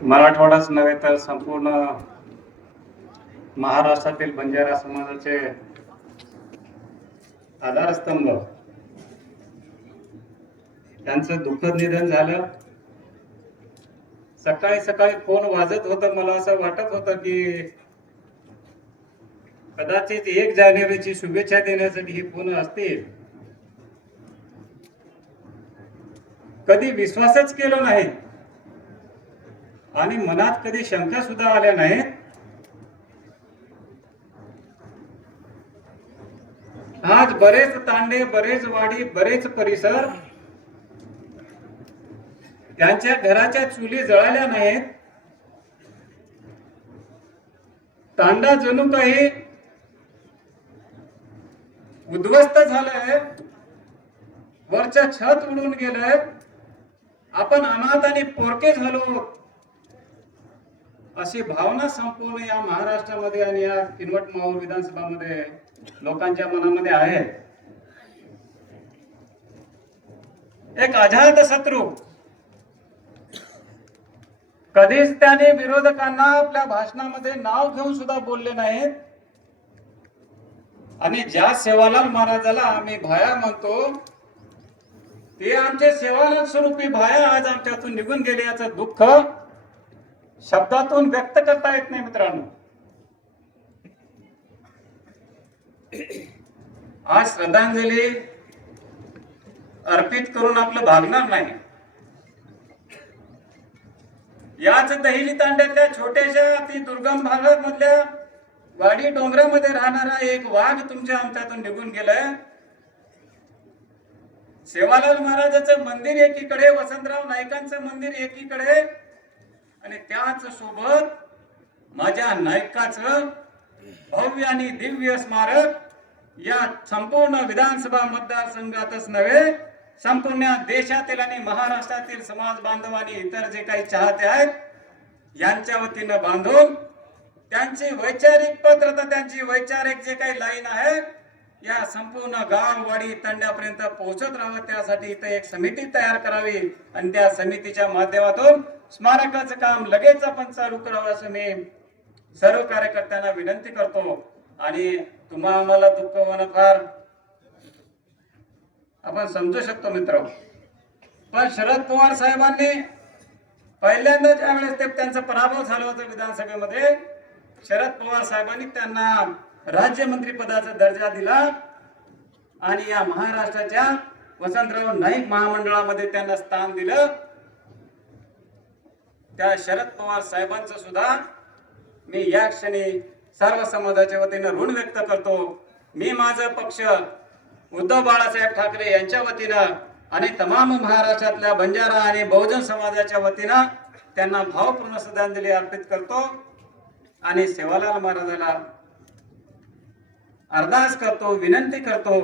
मराठवाडाच नव्हे तर संपूर्ण महाराष्ट्रातील बंजारा समाजाचे आधारस्तंभ त्यांचं दुःखद निधन झालं. सकाळी सकाळी फोन वाजत होता. मला असं वाटत होतं की कदाचित 1 जानेवारीची शुभेच्छा देण्यासाठी ही फोन असतील. कधी विश्वासच केला नाही आणि मनात कधी शंका सुद्धा आल्या नाहीत. आज बरेच तांडे, बरेच वाडी, बरेच परिसर त्यांच्या घराच्या चुली जळाल्या नाहीत. तांडा जणू काही उद्ध्वस्त झालंय, वरच्या छत उडून गेलंय. आपण अनाथ आणि पोरके झालो अशी भावना संपूर्ण या महाराष्ट्रामध्ये आणि या किनवट माहूर विधानसभामध्ये लोकांच्या मनामध्ये आहे. एक अजात शत्रू, कधीच त्याने विरोधकांना आपल्या भाषणामध्ये नाव घेऊन सुद्धा बोलले नाहीत. आणि ज्या सेवालाल महाराजाला आम्ही भाया म्हणतो ते आमचे सेवालाल स्वरूपी भाया आज आमच्यातून निघून गेले याचं दुःख शब्दातून व्यक्त करता येत नाही. मित्रांनो, आज श्रद्धांजली अर्पित करून आपलं भागणार नाही. याच दहिली तांड्यातल्या छोट्याशा अति दुर्गम भागामधल्या वाडी डोंगरामध्ये राहणारा एक वाघ तुमच्या आमच्यातून निघून गेलाय. सेवालाल महाराजाचं मंदिर एकीकडे, वसंतराव नाईकांचं मंदिर एकीकडे आणि त्याच सोबत माझ्या नायकाचं भव्य आणि दिव्य स्मारक या संपूर्ण विधानसभा मतदारसंघातच नव्हे संपूर्ण देशातील आणि महाराष्ट्रातील समाज बांधव आणि इतर जे काही चाहते आहेत यांच्या वतीनं बांधून त्यांची वैचारिक पत्रता, त्यांची वैचारिक जे काही लाईन आहे या संपूर्ण गाव वाडी तांड्यापर्यंत पोहोचत राहावं त्यासाठी इथे एक समिती तयार करावी आणि त्या समितीच्या माध्यमातून स्मारकाचं काम लगेच आपण चालू करावं असं मी सर्व कार्यकर्त्यांना विनंती करतो. आणि तुम्हा आम्हाला दुःख होणं फार आपण समजू शकतो मित्र, पण शरद पवार साहेबांनी पहिल्यांदा ज्या वेळेस त्यांचा पराभव झाला होता विधानसभेमध्ये, शरद पवार साहेबांनी त्यांना राज्यमंत्री पदाचा दर्जा दिला आणि या महाराष्ट्राच्या वसंतराव नाईक महामंडळामध्ये त्यांना स्थान दिलं. त्या शरद पवार साहेबांचं सुद्धा मी या क्षणी सर्व समाजाच्या वतीनं ऋण व्यक्त करतो. मी माझा पक्ष उद्धव बाळासाहेब ठाकरे यांच्या वतीनं आणि तमाम महाराष्ट्रातल्या बंजारा आणि बहुजन समाजाच्या वतीनं त्यांना भावपूर्ण श्रद्धांजली अर्पित करतो आणि सेवालाल महाराजाला अरदास करतो, विनंती करतो